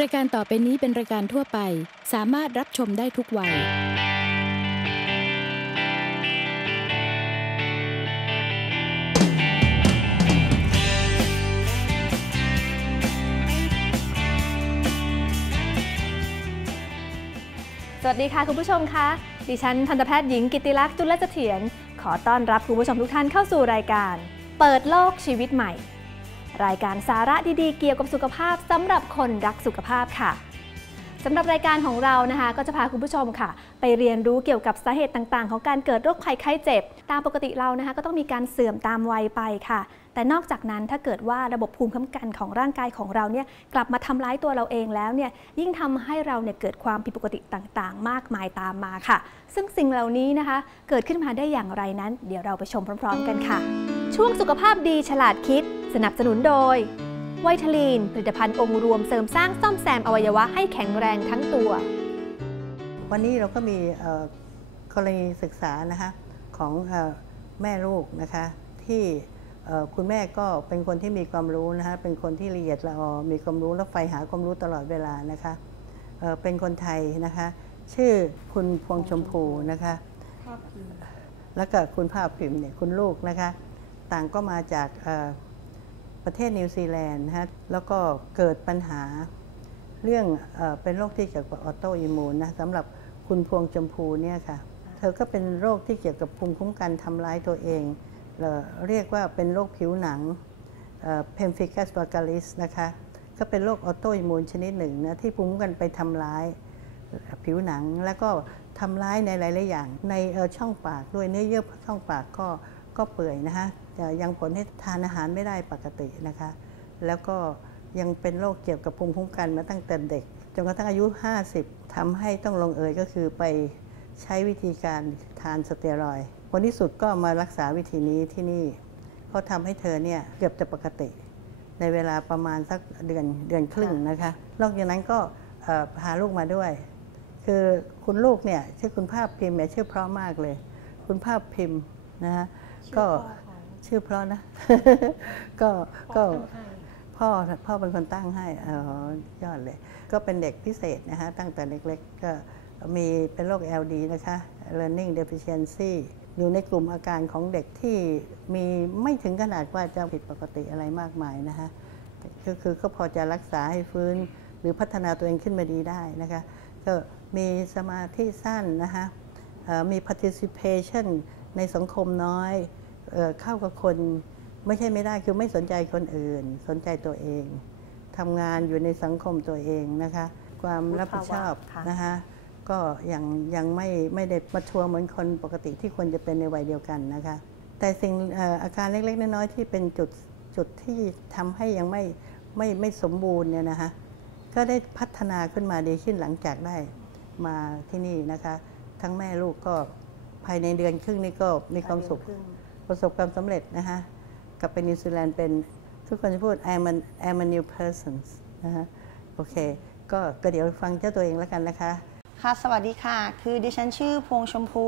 รายการต่อไปนี้เป็นรายการทั่วไป สามารถรับชมได้ทุกวัย สวัสดีค่ะคุณผู้ชมคะ ดิฉันทันตแพทย์หญิงกิติลักษณ์จุลเสถียรขอต้อนรับคุณผู้ชมทุกท่านเข้าสู่รายการ เปิดโลกชีวิตใหม่ รายการสาระดีๆ เกี่ยวกับสุขภาพสำหรับคนรักสุขภาพค่ะสำหรับรายการของเรานะคะ ก็จะพาคุณผู้ชมค่ะ ไปเรียนรู้เกี่ยวกับสาเหตุต่างๆ ของการเกิดโรคภัยไข้เจ็บ ตามปกติเรานะคะ ก็ต้องมีการเสื่อมตามวัยไปค่ะ แต่นอกจากนั้นถ้าเกิดว่าระบบภูมิคุ้มกันของร่างกายของเราเนี่ยกลับมาทำร้ายตัวเราเองแล้วเนี่ยยิ่งทำให้เราเนี่ยเกิดความผิดปกติต่างๆ มากมายตามมาค่ะ ซึ่งสิ่งเหล่านี้นะคะ เกิดขึ้นมาได้อย่างไรนั้น เดี๋ยวเราไปชมพร้อม ๆ กันค่ะ ช่วงสุขภาพดีฉลาดคิด สนับสนุนโดยไวทาลีน ผลิตภัณฑ์องค์รวมเสริมสร้างซ่อมแซมอวัยวะให้แข็งแรงทั้งตัว วันนี้เราก็มีเอ่อกรณีศึกษานะคะของเออแม่ลูกนะคะที่เอ่อคุณแม่ก็เป็นคนที่มีความรู้นะคะเป็นคนที่ละเอียดละออมีความรู้และใฝ่หาความรู้ตลอดเวลานะคะเอ่อเป็นคนไทยนะคะชื่อคุณพวงชมพูนะคะแล้วก็คุณภาพพิมพ์เนี่ยคุณลูกนะคะ ต่างก็มาจากประเทศนิวซีแลนด์นะคะแล้วก็เกิดปัญหาเรื่องเอเป็นโรคที่เกี่ยวกับออโตอิมูนนะสำหรับคุณพวงชมพูเนี่ยค่ะ เธอก็เป็นโรคที่เกี่ยวกับภูมิคุ้มกันทำร้ายตัวเองเอเรียกว่าเป็นโรคผิวหนังเพมฟิกัสวากาลิสนะคะ ก็เป็นโรคออโตอิมูนชนิดหนึ่งนะที่ภูมิคุ้มกันไปทำร้ายผิวหนัง แล้วก็ทำร้ายในหลาย ๆ อย่าง ในช่องปากด้วยเนื้อเยื่อช่องปากก็ก็เปื่อยนะคะ จะยังผลให้ทานอาหารไม่ได้ปกตินะคะ แล้วก็ยังเป็นโรคเกี่ยวกับภูมิคุ้มกันมาตั้งแต่เด็ก จนกระทั่งอายุ 50ทำให้ต้องลงเอยก็คือไปใช้วิธีการทานสเตียรอยผลที่สุดก็มารักษาวิธีนี้ที่นี่ก็ทำให้เธอเนี่ยเกือบจะปกติ ในเวลาประมาณสักเดือนเดือนครึ่งนะคะนอกจากนั้นก็พาลูกมาด้วย คือคุณลูกเนี่ยชื่อคุณภาพพิมพ์เนี่ยชื่อเพราะมากเลย คุณภาพพิมพ์นะฮะก็ ชื่อเพราะนะ ก็ก็พ่อพ่อเป็นคนตั้งให้อ๋อยอดเลย ก็เป็นเด็กพิเศษนะฮะตั้งแต่เล็กๆ ก็มีเป็นโรค LD นะคะ learning deficiency อยู่ในกลุ่มอาการของเด็กที่มีไม่ถึงขนาดว่าจะผิดปกติอะไรมากมายนะคะก็คือก็พอจะรักษาให้ฟื้น หรือพัฒนาตัวเองขึ้นมาดีได้นะคะ ก็มีสมาธิสั้นนะคะเอ่อมี participation ในสังคมน้อย เอ่อเข้ากับคนไม่ใช่ไม่ได้คือไม่สนใจคนอื่น สนใจตัวเองทำงานอยู่ในสังคมตัวเองนะคะ ความรับผิดชอบค่ะนะคะก็ยังยังไม่ไม่ได้มาทัวร์เหมือนคนปกติที่ควรจะเป็นในวัยเดียวกันนะคะ แต่สิ่งเอ่ออาการเล็กๆน้อยๆที่เป็นจุดจุดที่ทำให้ยังไม่ไม่ไม่สมบูรณ์เนี่ยนะคะก็ได้พัฒนาขึ้นมาดีขึ้นหลังจากได้มาที่นี่นะคะ ทั้งแม่ลูกก็ภายในเดือนครึ่งนี้ก็มีความสุข ประสบความสำเร็จนะคะกลับไปนิวซีแลนด์เป็นทุกคนจะพูด I'm an I'm a new person นะคะโอเค ก็ก็เดี๋ยวฟังเจ้าตัวเองแล้วกันนะคะ ค่ะ สวัสดีค่ะ คือดิฉันชื่อพวงชมพู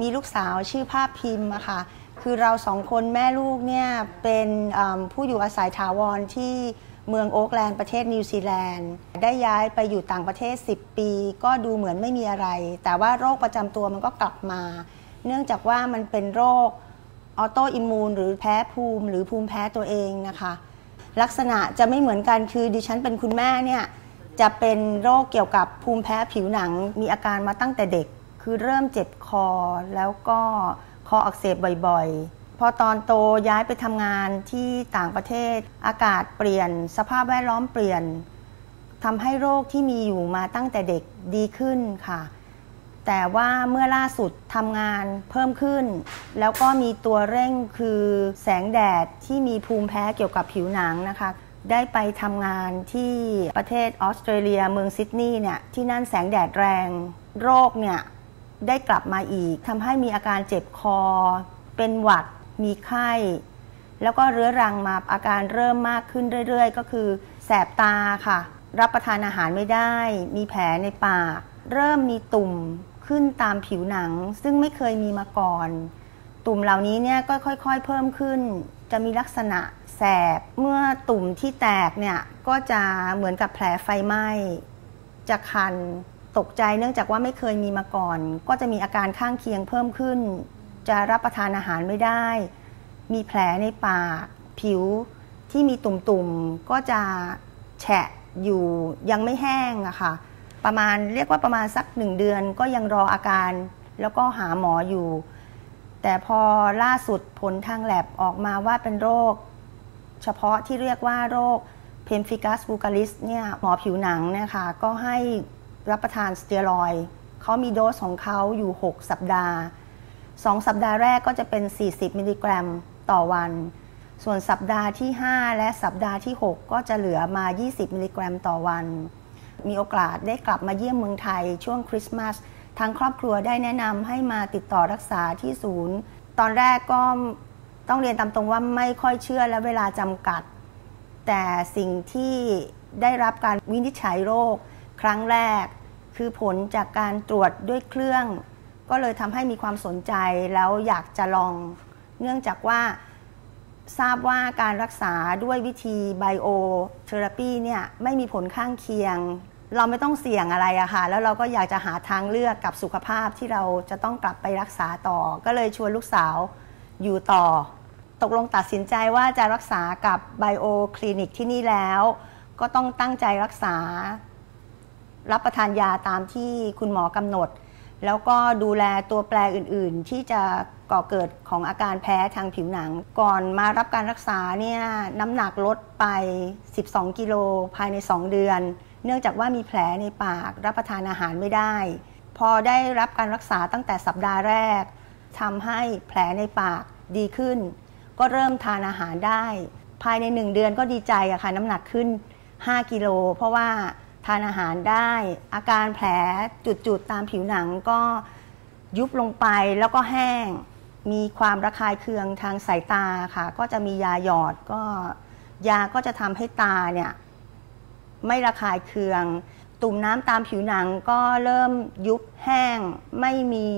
มีลูกสาวชื่อภาพพิมพ์อะค่ะ คือเราสองคนแม่ลูกเนี่ยเป็นผู้อยู่อาศัยถาวรที่เมืองโอ๊กแลนด์ประเทศนิวซีแลนด์ ได้ย้ายไปอยู่ต่างประเทศ 10 ปี ก็ดูเหมือนไม่มีอะไร แต่ว่าโรคประจำตัวมันก็กลับมา เนื่องจากว่ามันเป็นโรค ออโตอิมูนหรือแพ้ภูมิ หรือภูมิแพ้ตัวเองนะคะ ลักษณะจะไม่เหมือนกันคือดิฉันเป็นคุณแม่เนี่ยจะเป็นโรคเกี่ยวกับภูมิแพ้ผิวหนังมีอาการมาตั้งแต่เด็ก คือเริ่มเจ็บคอ แล้วก็คออักเสบบ่อยๆ พอตอนโตย้ายไปทำงานที่ต่างประเทศ อากาศเปลี่ยน สภาพแวดล้อมเปลี่ยนทำให้โรคที่มีอยู่มาตั้งแต่เด็กดีขึ้นค่ะ แต่ว่าเมื่อล่าสุดทำงานเพิ่มขึ้น แล้วก็มีตัวเร่งคือแสงแดดที่มีภูมิแพ้เกี่ยวกับผิวหนังนะคะ ได้ไปทำงานที่ประเทศออสเตรเลียเมืองซิดนีย์เนี่ยที่นั่นแสงแดดแรง โรคเนี่ยได้กลับมาอีกทำให้มีอาการเจ็บคอ เป็นหวัดมีไข้ แล้วก็เรื้อรังมาอาการเริ่มมากขึ้นเรื่อย ๆ ก็คือแสบตาค่ะ รับประทานอาหารไม่ได้ มีแผลในปาก เริ่มมีตุ่ม ขึ้นตามผิวหนัง ซึ่งไม่เคยมีมาก่อน ตุ่มเหล่านี้เนี่ยก็ค่อย ๆ เพิ่มขึ้น จะมีลักษณะแสบ เมื่อตุ่มที่แตกเนี่ยก็จะเหมือนกับแผลไฟไหม้ จะคัน ตกใจเนื่องจากว่าไม่เคยมีมาก่อน ก็จะมีอาการข้างเคียงเพิ่มขึ้น จะรับประทานอาหารไม่ได้ มีแผลในปาก ผิวที่มีตุ่มๆก็จะแฉะอยู่ยังไม่แห้งอะค่ะ ประมาณเรียกว่าประมาณสักหนึ่งเดือนก็ยังรออาการ แล้วก็หาหมออยู่ แต่พอล่าสุดผลทางแลบออกมาว่าเป็นโรค เฉพาะที่เรียกว่าโรคเพมฟิกัสบูการิสเนี่ยหมอผิวหนังเนี่ยค่ะก็ให้รับประทานสเตียรอยเขามีโดสของเขาอยู่ 6 สัปดาห์ 2 สัปดาห์แรกก็จะเป็น 40 มิลลิกรัมต่อวัน ส่วนสัปดาห์ที่ 5 และสัปดาห์ที่ 6 ก็จะเหลือมา 20 มิลลิกรัมต่อวัน มีโอกาสได้กลับมาเยี่ยมเมืองไทยช่วงคริสต์มาสทางครอบครัวได้แนะนำให้มาติดต่อรักษาที่ศูนย์ ตอนแรกก็ต้องเรียนตามตรงว่าไม่ค่อยเชื่อและเวลาจำกัด แต่สิ่งที่ได้รับการวินิจฉัยโรค ครั้งแรก คือผลจากการตรวจด้วยเครื่อง ก็เลยทำให้มีความสนใจแล้วอยากจะลอง เนื่องจากว่าทราบว่าการรักษาด้วยวิธีไบโอเทอราปีเนี่ยไม่มีผลข้างเคียง เราไม่ต้องเสี่ยงอะไรอะค่ะ แล้วเราก็อยากจะหาทางเลือกกับสุขภาพที่เราจะต้องกลับไปรักษาต่อ ก็เลยชวนลูกสาวอยู่ต่อ ตกลงตัดสินใจว่าจะรักษากับไบโอคลินิกที่นี่แล้ว ก็ต้องตั้งใจรักษา รับประทานยาตามที่คุณหมอกำหนด แล้วก็ดูแลตัวแปรอื่นๆ ที่จะก่อเกิดของอาการแพ้ทางผิวหนัง ก่อนมารับการรักษาเนี่ยน้ำหนักลดไป 12 กิโลภายใน 2 เดือน เนื่องจากว่ามีแผลในปากรับประทานอาหารไม่ได้ พอได้รับการรักษาตั้งแต่สัปดาห์แรกทำให้แผลในปากดีขึ้น ก็เริ่มทานอาหารได้ ภายใน 1 เดือนก็ดีใจอะค่ะน้ำหนักขึ้น 5 กิโล เพราะว่าทานอาหารได้ อาการแผลจุดๆตามผิวหนังก็ยุบลงไปแล้วก็แห้ง มีความระคายเคืองทางสายตาค่ะ ก็จะมียาหยอดก็ยาก็จะทำให้ตาเนี่ย ไม่ระคายเคือง ตุ่มน้ำตามผิวหนังก็เริ่มยุบแห้ง ไม่มี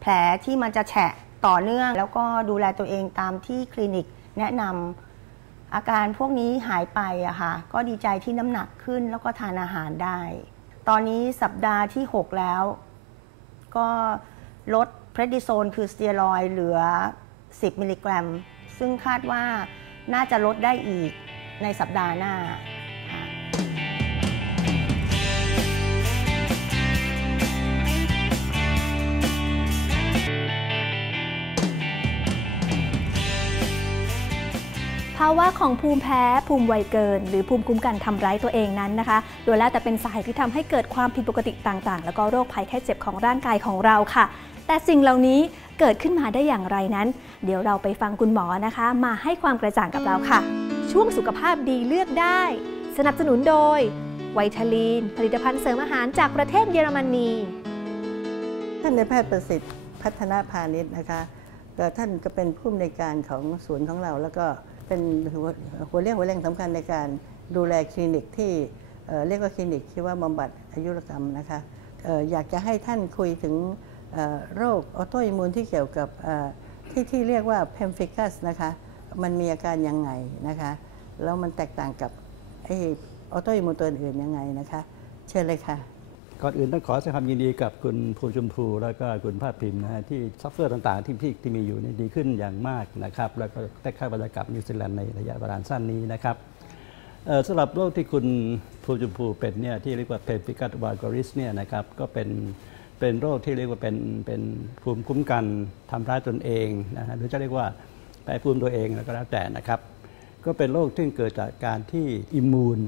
แผลที่มันจะแฉะต่อเนื่อง แล้วก็ดูแลตัวเองตามที่คลินิกแนะนำอาการพวกนี้หายไปอะค่ะก็ดีใจที่น้ำหนักขึ้นแล้วก็ทานอาหารได้ ตอนนี้สัปดาห์ที่ 6 แล้ว ก็ลดเพรดิโซนคือสเตียรอยเหลือ 10 มิลลิกรัม ซึ่งคาดว่าน่าจะลดได้อีกในสัปดาห์หน้า ภาวะของภูมิแพ้ ภูมิไวเกิน หรือภูมิคุ้มกันทำร้ายตัวเองนั้นนะคะโดยแล้วแต่เป็นสาเหตุที่ทำให้เกิดความผิดปกติต่างๆ แล้วก็โรคภัยแค่เจ็บของร่างกายของเราค่ะ แต่สิ่งเหล่านี้เกิดขึ้นมาได้อย่างไรนั้น เดี๋ยวเราไปฟังคุณหมอนะคะ มาให้ความกระจ่างกับเราค่ะ ช่วงสุขภาพดีเลือกได้ สนับสนุนโดยไวทาลีน ผลิตภัณฑ์เสริมอาหารจากประเทศเยอรมนีท่านในแพทย์ประสิทธิ์พัฒนาพาณิชย์นะคะท่านก็เป็นผู้อำนวยการของศูนย์ของเราแล้วก็ เป็นหัวหัวเรี่ยวหัวแรงสำคัญในการดูแลคลินิกที่เรียกว่าคลินิกที่ว่าบำบัดอายุรกรรมนะคะออยากจะให้ท่านคุยถึงโรคออโตอิมูนที่เกี่ยวกับที่ที่เรียกว่าเพมฟิกัสนะคะมันมีอาการยังไงนะคะแล้วมันแตกต่างกับไอออโตอิมูนตัวอื่นยังไงนะคะ เชิญเลยค่ะ ก่อนอื่นต้องขอแสดงความยินดีกับคุณภูชมพู แล้วก็คุณภาพพิมพ์นะฮะที่ซอฟต์แวร์ต่างๆ ที่พี่ที่มีอยู่นี่ดีขึ้นอย่างมากนะครับแล้วก็ได้เข้าบรรยากาศนิวซีแลนด์ในระยะเวลาสั้นนี้นะครับสำหรับโรคที่คุณภูชมพูเป็นเนี่ยที่เรียกว่าเพนฟิกัสวากริสเนี่ยนะครับก็เป็นเป็นโรคที่เรียกว่าเป็นเป็นภูมิคุ้มกันทำร้ายตนเองนะฮะหรือจะเรียกว่าแพ้ภูมิตัวเองแล้วก็แล้วแต่นะครับก็เป็นโรคที่เกิดจากการที่อิมมูน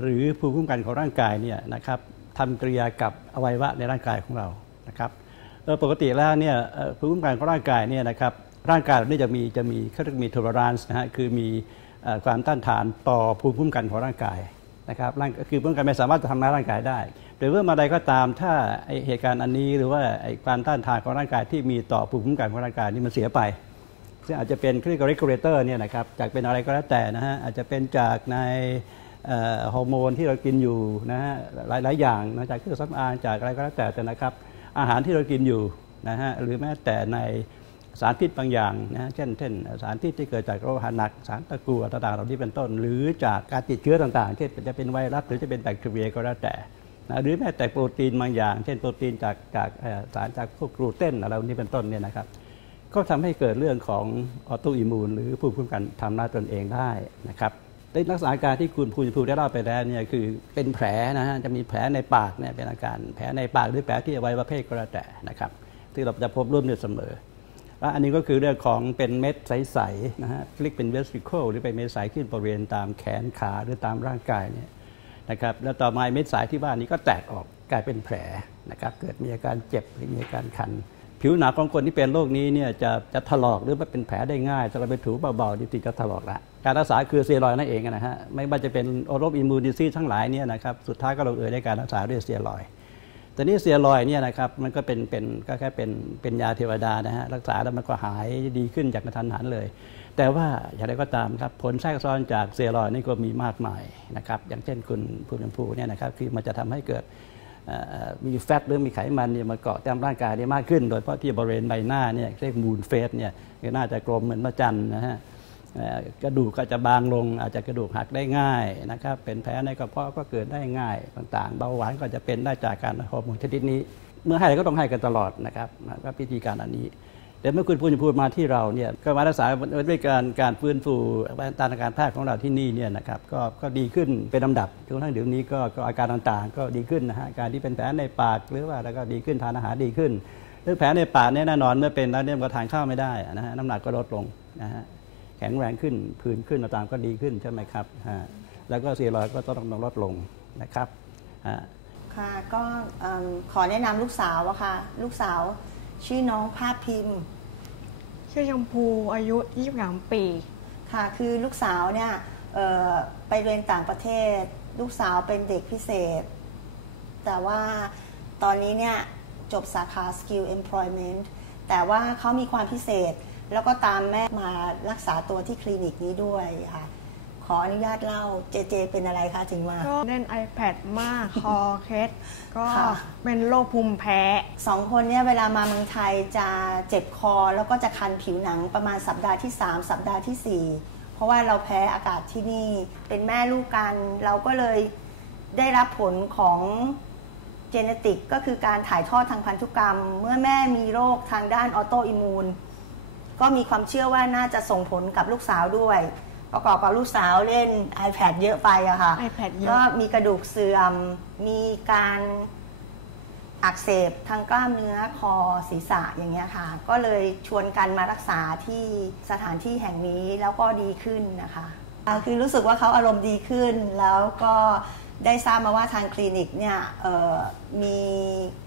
หรือภูมิคุ้มกันของร่างกายเนี่ยนะครับ ทำกริยากับอวัยวะในร่างกายของเรานะครับปกติแล้วเนี่ยภูมิคุ้มกันของร่างกายเนี่ยนะครับร่างกายเราเนี่ยจะมีจะมีเขาเรียกมี tolerance นะฮะคือมีความต้านทานต่อภูมิคุ้มกันของร่างกายนะครับร่างคือภูมิคุ้มกันไม่สามารถจะทำร้ายร่างกายได้หรือว่ามาใดก็ตามถ้าเหตุการณ์อันนี้หรือว่าความต้านทานของร่างกายที่มีต่อภูมิคุ้มกันของร่างกายนี่มันเสียไปซึ่งอาจจะเป็นเรียกว่า regulator เนี่ยนะครับจากเป็นอะไรก็แล้วแต่นะฮะอาจจะเป็นจากใน ฮอร์โมนที่เรากินอยู่นะฮะหลายๆอย่างนะจากเครื่องสำอางจากอะไรก็แล้วแต่แต่นะครับ อาหารที่เรากินอยู่นะฮะหรือแม้แต่ในสารพิษบางอย่างนะเช่นเช่น สารพิษที่เกิดจากโลหะหนัก สารตะกั่วต่างๆเหล่านี้เป็นต้น หรือจากการติดเชื้อต่างๆเช่นจะเป็นไวรัสหรือจะเป็นแบคทีเรียก็แล้วแต่นะหรือแม้แต่โปรตีนบางอย่าง เช่นโปรตีนจากจากสารจากพวกกลูเตนอะไรนี้เป็นต้นเนี่ยนะครับ ก็ทำให้เกิดเรื่องของออโตอิมูนหรือภูมิคุ้มกันทำหน้าตนเองได้นะครับ ลักษณะอาการที่คุณภูมิภูได้เล่าไปแล้วเนี่ยคือเป็นแผลนะฮะจะมีแผลในปากเนี่ยเป็นอาการแผลในปากหรือแผลที่อวัยวะเพศก็แล้วแต่นะครับที่เราจะพบร่วมอยู่เสมอและอันนี้ก็คือเรื่องของเป็นเม็ดใสๆนะฮะเรียกเป็นเวสติเคิลหรือเป็นเม็ดใสขึ้นบริเวณตามแขนขาหรือตามร่างกายเนี่ยนะครับแล้วต่อมาเม็ดสายที่ว่านนี้ก็แตกออกกลายเป็นแผลนะครับเกิดมีอาการเจ็บหรือมีอาการคัน ผิวหนังของคนที่เป็นโรคนี้เนี่ยจะจะถลอกหรือว่าเป็นแผลได้ง่ายถ้าเราไปถูเบาๆนี่ติดจะถลอกละ การรักษาคือเซียรอยนั่นเองนะฮะไม่ว่าจะเป็นโรคอิมมูนดิซีทั้งหลายเนี่ยนะครับสุดท้ายก็ลงเอยในการรักษาด้วยเซียรอยแต่นี่เซียรอยเนี่ยนะครับมันก็เป็นเป็นก็แค่เป็นเป็นยาเทวดานะฮะรักษาแล้วมันก็หายดีขึ้นจากกระทันหันเลย แต่ว่าอย่างไรก็ตามครับผลแทรกซ้อนจากเซียรอยนี่ก็มีมากมายนะครับอย่างเช่นคุณภูมิภูเนี่ยนะครับคือมันจะทำให้เกิดมีแฟตหรือมีไขมันเนี่ยมาเกาะตามร่างกายได้มากขึ้น โดยเฉพาะที่บริเวณใบหน้าเนี่ยเรียกมูนเฟสเนี่ยน่าจะกลมเหมือนพระจันทร์นะฮะ กระดูกก็จะบางลง อาจจะกระดูกหักได้ง่ายนะครับ เป็นแผลในกระเพาะก็เกิดได้ง่ายต่างๆ เบาหวานก็จะเป็นได้จากการฮอร์โมนชนิดนี้ เมื่อให้ก็ต้องให้กันตลอดนะครับก็พิธีการอันนี้แต่เมื่อคุณพูดพูดมาที่เราเนี่ยก็มารักษาด้วยการการฟื้นฟูทางการแพทย์ของเราที่นี่เนี่ยนะครับก็ก็ดีขึ้นเป็นลำดับจนทั้งเดี๋ยวนี้ก็ก็อาการต่างๆ ก็ดีขึ้นนะฮะการที่เป็นแผลในปากหรือว่าแล้วก็ดีขึ้นทานอาหารดีขึ้นหรือแผลในปากเนี่ยแน่นอนเมื่อเป็นแล้วเนี่ยก็ทานข้าวไม่ได้นะฮะน้ำหนักก็ลดลงนะฮะ แข็งแรงขึ้นผื่นขึ้นต่างๆก็ดีขึ้นใช่ไหมครับแล้วก็เสียรอยก็ต้องลดลงนะครับค่ะก็ขอแนะนำลูกสาวอะค่ะ ลูกสาวชื่อน้องภาพพิมพ์ ชื่อชมพูอายุ 23 ปี ค่ะคือลูกสาวเนี่ยไปเรียนต่างประเทศ ลูกสาวเป็นเด็กพิเศษ แต่ว่าตอนนี้เนี่ยจบสาขา Skill Employment แต่ว่าเขามีความพิเศษ แล้วก็ตามแม่มารักษาตัวที่คลินิกนี้ด้วยค่ะ ขออนุญาตเล่าเจเจเป็นอะไรคะถึงมาก็เล่น iPad มาก คอเคสก็เป็นโรคภูมิแพ้สองคนเนี่ยเวลามาเมืองไทยจะเจ็บคอ แล้วก็จะคันผิวหนังประมาณสัปดาห์ที่ 3 สัปดาห์ที่ 4 เพราะว่าเราแพ้อากาศที่นี่ เป็นแม่ลูกกันเราก็เลยได้รับผลของเจเนติกก็คือการถ่ายทอดทางพันธุกรรม เมื่อแม่มีโรคทางด้านออโตอิมูน ก็มีความเชื่อว่าน่าจะส่งผลกับลูกสาวด้วย ประกอบกับลูกสาวเล่น iPad เยอะไปอะค่ะ iPad เยอะ ก็มีกระดูกเสื่อม มีการอักเสบทางกล้ามเนื้อคอศีรษะอย่างเงี้ยค่ะ ก็เลยชวนกันมารักษาที่สถานที่แห่งนี้แล้วก็ดีขึ้นนะคะคือรู้สึกว่าเขาอารมณ์ดีขึ้นแล้วก็ได้ทราบมาว่าทางคลินิกเนี่ยมี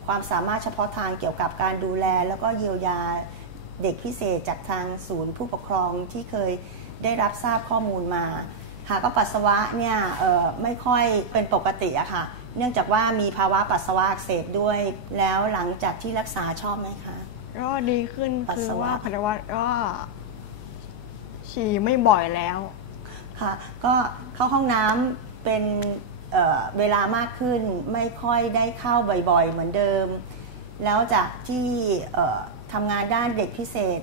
ความสามารถเฉพาะทางเกี่ยวกับการดูแล แล้วก็เยียวยา เด็กพิเศษจากทางศูนย์ผู้ปกครองที่เคยได้รับทราบข้อมูลมาหากว่าปัสสาวะเนี่ยไม่ค่อยเป็นปกติอะค่ะ เนื่องจากว่ามีภาวะปัสสาวะอักเสบด้วย แล้วหลังจากที่รักษาชอบไหมคะก็ดีขึ้นคือว่าปัสสาวะก็ฉี่ไม่บ่อยแล้วค่ะก็เข้าห้องน้ำเป็นเเวลามากขึ้นไม่ค่อยได้เข้าบ่อยๆ เหมือนเดิม แล้วจากที่ ทำงานด้านเด็กพิเศษ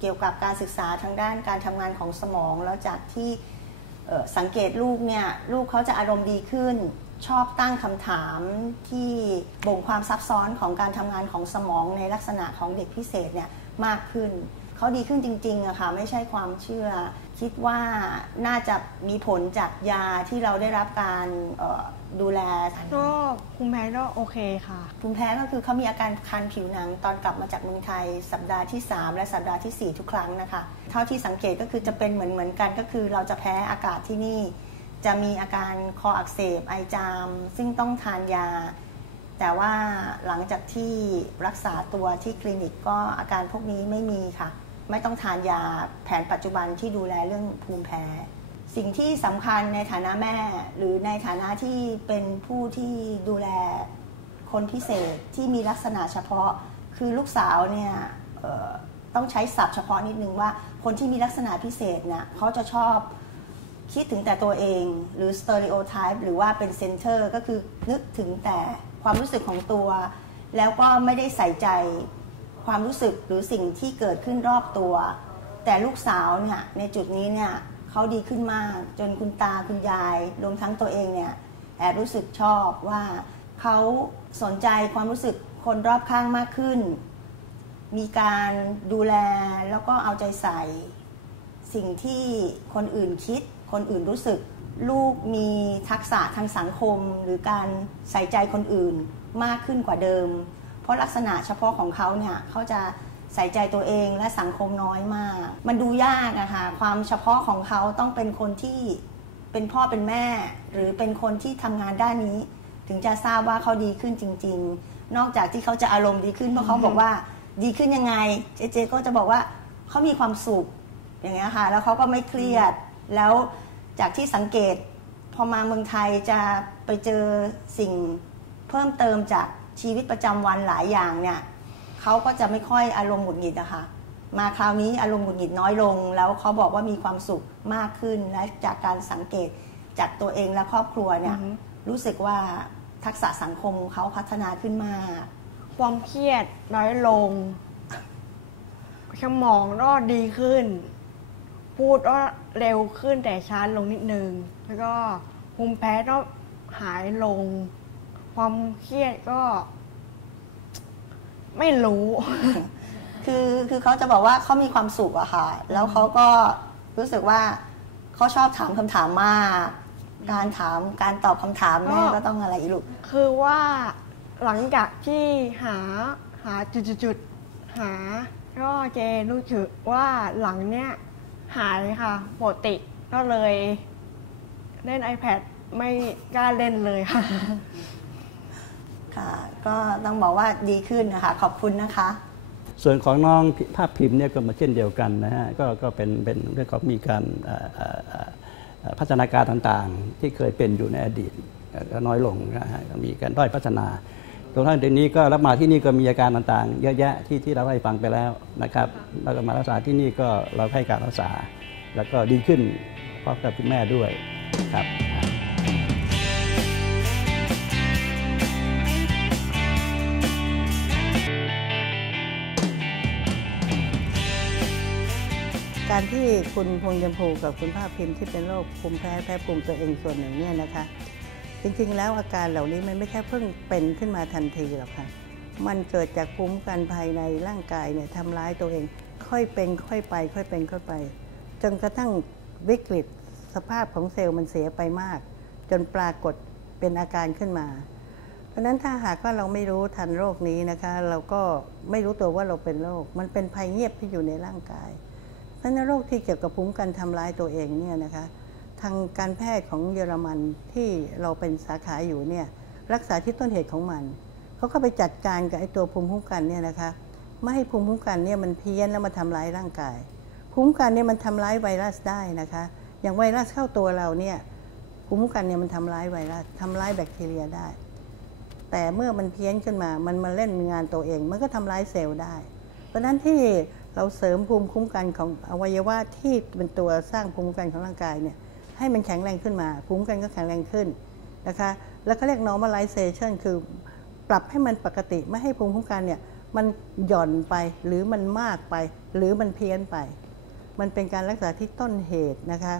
เกี่ยวกับการศึกษาทางด้านการทำงานของสมอง แล้วจากที่สังเกตลูกเนี่ยลูกเขาจะอารมณ์ดีขึ้น ชอบตั้งคำถามที่บ่งความซับซ้อนของการทำงานของสมองในลักษณะของเด็กพิเศษเนี่ยมากขึ้น เขาดีขึ้นจริงๆอะค่ะไม่ใช่ความเชื่อ คิดว่าน่าจะมีผลจากยาที่เราได้รับการดูแลก็ภูมิแพ้ก็โอเคค่ะภูมิแพ้ก็คือเขามีอาการคันผิวหนังตอนกลับมาจากเมืองไทย สัปดาห์ที่ 3 และสัปดาห์ที่ 4 ทุกครั้งนะคะ เท่าที่สังเกตก็คือจะเป็นเหมือนเหมือนกันก็คือเราจะแพ้อากาศที่นี่ จะมีอาการคออักเสบไอจาม ซึ่งต้องทานยา แต่ว่าหลังจากที่รักษาตัวที่คลินิกก็อาการพวกนี้ไม่มีค่ะ ไม่ต้องทานยาแผนปัจจุบันที่ดูแลเรื่องภูมิแพ้ สิ่งที่สำคัญในฐานะแม่ หรือในฐานะที่เป็นผู้ที่ดูแลคนพิเศษที่มีลักษณะเฉพาะ คือลูกสาวเนี่ยต้องใช้ศัพท์เฉพาะนิดนึงว่าคนที่มีลักษณะพิเศษเนี่ยเขาจะชอบคิดถึงแต่ตัวเองหรือสเตอริโอไทป์หรือว่าเป็นเซนเตอร์ก็คือนึกถึงแต่ความรู้สึกของตัว แล้วก็ไม่ได้ใส่ใจ ความรู้สึกหรือสิ่งที่เกิดขึ้นรอบตัว แต่ลูกสาวเนี่ยในจุดนี้เนี่ยเขาดีขึ้นมาก จนคุณตาคุณยายรวมทั้งตัวเองเนี่ยแอบรู้สึกชอบว่าเขาสนใจความรู้สึกคนรอบข้างมากขึ้น มีการดูแลแล้วก็เอาใจใส่ สิ่งที่คนอื่นคิด คนอื่นรู้สึก ลูกมีทักษะทางสังคม หรือการใส่ใจคนอื่นมากขึ้นกว่าเดิม เพราะลักษณะเฉพาะของเขาเนี่ยเขาจะใส่ใจตัวเองและสังคมน้อยมาก มันดูยากอะคะความเฉพาะของเขาต้องเป็นคนที่เป็นพ่อเป็นแม่ หรือเป็นคนที่ทำงานด้านนี้ ถึงจะทราบว่าเขาดีขึ้นจริง ๆ นอกจากที่เขาจะอารมณ์ดีขึ้นเพราะเขาบอกว่าดีขึ้นยังไง เจเจก็จะบอกว่าเขามีความสุขอย่างเงี้ยค่ะ แล้วเขาก็ไม่เครียด แล้วจากที่สังเกต พอมาเมืองไทยจะไปเจอสิ่งเพิ่มเติมจาก ชีวิตประจำวันหลายอย่างเนี่ยเขาก็จะไม่ค่อยอารมณ์หงุดหงิดอะค่ะมาคราวนี้อารมณ์หงุดหงิดน้อยลง แล้วเขาบอกว่ามีความสุขมากขึ้นและจากการสังเกตจากตัวเองและครอบครัวเนี่ยรู้สึกว่าทักษะสังคมเขาพัฒนาขึ้นมาก ความเครียดน้อยลงสมองก็ดีขึ้น พูดก็เร็วขึ้นแต่ช้าลงนิดนึง แล้วก็ภูมิแพ้ก็หายลง ความเครียดก็ ไม่รู้ คือคือเขาจะบอกว่าเขามีความสุขอะค่ะ แล้วเขาก็รู้สึกว่าเขาชอบถามคำถามมาก การถามการตอบคำถามแม่ก็ ก็ต้องอะไรอีกลูก คือว่าหลังจากที่หาหาจุดๆๆหา ก็เจรู้สึกว่าหลังเนี้ยหายค่ะปกติก็เลย เล่น iPad ไม่กล้าเล่นเลยค่ะ ค่ะ ก็ต้องบอกว่าดีขึ้นนะคะ ขอบคุณนะคะ ส่วนของน้องภาพพิมพ์เนี่ยก็มาเช่นเดียวกันนะฮะก็ก็เป็นเป็นเรื่องของมีการพัฒนาการต่างๆ ที่เคยเป็นอยู่ในอดีตก็น้อยลงนะฮะมีการด้อยพัฒนาตรงทั้งเดี๋ยวนี้ก็รับมาที่นี่ก็มีอาการต่างๆ เยอะแยะที่ที่เราให้ฟังไปแล้วนะครับแล้วก็มารักษาที่นี่ก็เราให้การรักษา แล้วก็ดีขึ้นพร้อมกับคุณแม่ด้วยครับ การที่คุณพงษ์ยมพูกับคุณภาพพิมพ์ที่เป็นโรคภูมิแพ้แพ้ภูมิตัวเองส่วนหนึ่งเนี่ยนะคะ จริงๆ แล้วอาการเหล่านี้มันไม่ใช่เพิ่งเป็นขึ้นมาทันทีหรอกค่ะ มันเกิดจากภูมิคุ้มกันภายในร่างกายเนี่ยทำร้ายตัวเอง ค่อยเป็นค่อยไป ค่อยเป็นค่อยไป จนกระทั่งวิกฤตสภาพของเซลล์มันเสียไปมาก จนปรากฏเป็นอาการขึ้นมา เพราะนั้นถ้าหากว่าเราไม่รู้ทันโรคนี้นะคะ เราก็ไม่รู้ตัวว่าเราเป็นโรค มันเป็นภัยเงียบที่อยู่ในร่างกาย เพราะนโรคที่เกี่ยวกับภูมิคุ้มกันทำร้ายตัวเองเนี่ยนะคะทางการแพทย์ของเยอรมันที่เราเป็นสาขาอยู่เนี่ยรักษาที่ต้นเหตุของมันเขาก็ไปจัดการกับไอ้ตัวภูมิคุ้มกันเนี่ยนะคะไม่ให้ภูมิคุ้มกันเนี่ยมันเพี้ยนแล้วมาทำร้ายร่างกาย ภูมิคุ้มกันเนี่ยมันทำร้ายไวรัสได้นะคะ อย่างไวรัสเข้าตัวเราเนี่ยภูมิคุ้มกันเนี่ยมันทำร้ายไวรัสทำร้ายแบคทีเรียได้ แต่เมื่อมันเพี้ยนขึ้นมา มันมาเล่นงานตัวเอง มันก็ทำร้ายเซลล์ได้ เพราะฉะนั้นที่ เราเสริมภูมิคุ้มกันของอวัยวะที่เป็นตัวสร้างภูมิคุ้มกันของร่างกายเนี่ยให้มันแข็งแรงขึ้นมา ภูมิคุ้มกันก็แข็งแรงขึ้นนะคะ แล้วก็เรียก normalization คือปรับให้มันปกติไม่ให้ภูมิคุ้มกันเนี่ยมันหย่อนไปหรือมันมากไป หรือมันเพี้ยนไป มันเป็นการรักษาที่ต้นเหตุนะคะ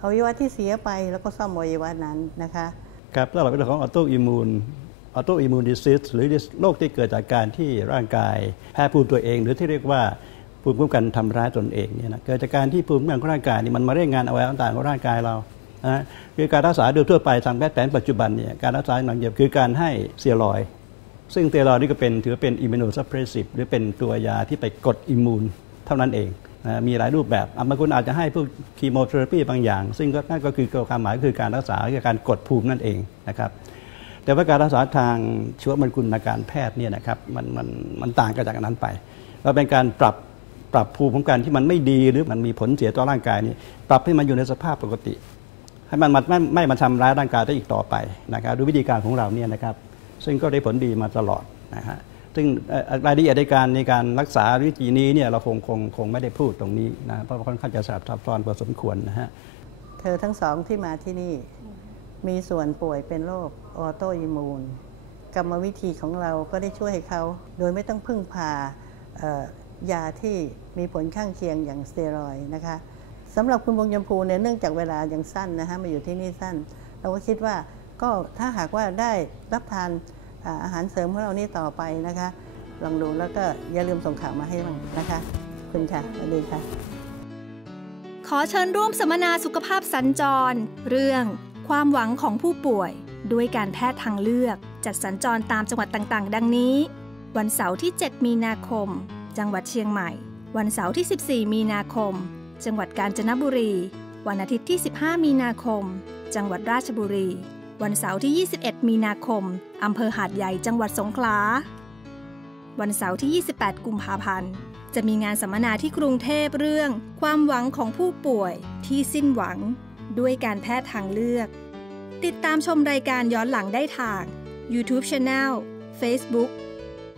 อวัยวะที่เสียไปแล้วก็ซ่อมอวัยวะนั้นนะคะครับสำหรับเรื่องของออโตอิมูนออโตอิมูนดิซิสหรือโรคที่เกิดจากการที่ร่างกายแพ้ภูมิตัวเอง หรือที่เรียกว่า ภูมิคุ้มกันทำร้ายตนเองเนี่ยนะเกิดจากการที่ภูมิคุ้มกันของร่างกายนี่มันมาเร่งงานเอวัยวะต่างๆของร่างกายเรานะคือการรักษาโดยทั่วไปทางแพทย์แผนปัจจุบันเนี่ยการรักษาหนังเหยียบคือการให้เตียรอย ซึ่งเตียรอยนี่ก็เป็นถือเป็นอิมมูโนซัพเพรสซีฟหรือเป็นตัวยาที่ไปกดอิมมูนเท่านั้นเองนะมีหลายรูปแบบบางคนอาจจะให้พวกคีโมเทอราปีบางอย่าง ซึ่งก็นั่นก็คือความหมายคือการรักษาคือการกดภูมินั่นเองนะครับแต่ว่าการรักษาทางชีวมกุลนาการแพทย์เนี่ยนะครับมันมันมันต่างกันจากนั้นไปเราเป็นการปรับ ปรับภูมิคุ้มกันที่มันไม่ดีหรือมันมีผลเสียต่อร่างกายนี่ปรับให้มันอยู่ในสภาพปกติ ให้มันมไม่ไม่มาทำร้ายร่างกายได้อีกต่อไปนะครับดูวิธีการของเราเนี่ยนะครับ ซึ่งก็ได้ผลดีมาตลอดนะฮะซึ่งรายละเอียดในการในการรักษาวิธีนี้เนี่ยเราคงคงคงไม่ได้พูดตรงนี้นะเพราะว่าค่อนข้างจะซับซ้อนพอสมควรนะฮะเธอทั้งสองที่มาที่นี่มีส่วนป่วยเป็นโรคออโตอิมูนกรรมวิธีของเราก็ได้ช่วยให้เขา โดยไม่ต้องพึ่งพา ยาที่มีผลข้างเคียงอย่างสเตียรอยนะคะสำหรับคุณพงษ์ชมพูเนี่ยเนื่องจากเวลายังสั้นนะคะมาอยู่ที่นี่สั้น เราก็คิดว่าก็ถ้าหากว่าได้รับทานอาหารเสริมของเรานี่ต่อไปนะคะลองดูแล้วก็อย่าลืมส่งข่าวมาให้บ้างนะคะ คุณค่ะสวัสดีค่ะ ขอเชิญร่วมสัมมนาสุขภาพสัญจร เรื่องความหวังของผู้ป่วย ด้วยการแพทย์ทางเลือก จัดสัญจรตามจังหวัดต่างๆ ดังนี้ วันเสาร์ที่ 7 มีนาคม จังหวัดเชียงใหม่ วันเสาร์ที่ 14 มีนาคม จังหวัดกาญจนบุรี วันอาทิตย์ที่ 15 มีนาคม จังหวัดราชบุรี วันเสาร์ที่ 21 มีนาคม อำเภอหาดใหญ่จังหวัดสงขลา วันเสาร์ที่ 28 กุมภาพันธ์ จะมีงานสัมมนาที่กรุงเทพเรื่อง ความหวังของผู้ป่วยที่สิ้นหวัง ด้วยการแพทย์ทางเลือก ติดตามชมรายการย้อนหลังได้ทาง YouTube Channel Facebook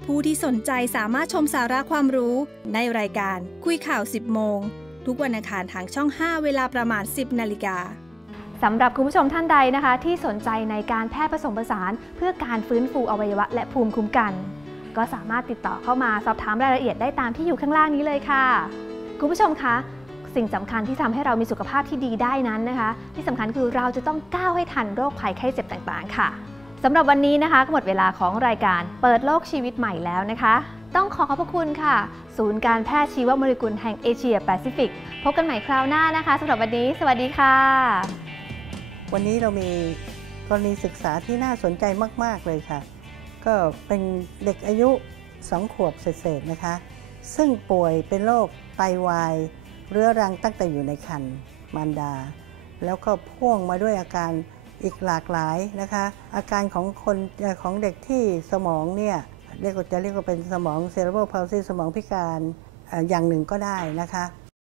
ผู้ที่สนใจสามารถชมสาระความรู้ในรายการคุยข่าว 10 โมง ทุกวันอังคารทางช่อง 5 เวลาประมาณ 10 นาฬิกาสำหรับคุณผู้ชมท่านใดนะคะ ที่สนใจในการแพทย์ผสมผสาน เพื่อการฟื้นฟูอวัยวะ และภูมิคุ้มกัน ก็สามารถติดต่อเข้ามาสอบถามรายละเอียดได้ตามที่อยู่ข้างล่างนี้เลยค่ะ คุณผู้ชมคะสิ่งสำคัญที่ทำให้เรามีสุขภาพที่ดีได้นั้นนะคะ ที่สำคัญคือเราจะต้องก้าวให้ทันโรคภัยไข้เจ็บต่างๆ ค่ะ สำหรับวันนี้นะคะก็หมดเวลาของรายการเปิดโลกชีวิตใหม่แล้วนะคะ ต้องขอขอบพระคุณค่ะ ศูนย์การแพทย์ชีวโมเลกุลแห่งเอเชียแปซิฟิก พบกันใหม่คราวหน้านะคะสำหรับวันนี้ สวัสดีค่ะ วันนี้เรามีกรณีศึกษาที่น่าสนใจมาก ๆ เลยค่ะ ก็เป็นเด็กอายุ 2 ขวบเศษๆนะคะ ซึ่งป่วยเป็นโรคไตวายเรื้อรังตั้งแต่อยู่ในครรภ์มารดา แล้วก็พ่วงมาด้วยอาการ อีกหลากหลายนะคะ อาการของคนของเด็กที่สมองเนี่ยเรียกว่าจะเรียกว่าเป็นสมองเซ r ร b r a l palsy สมองพิการอย่างหนึ่งก็ได้นะคะ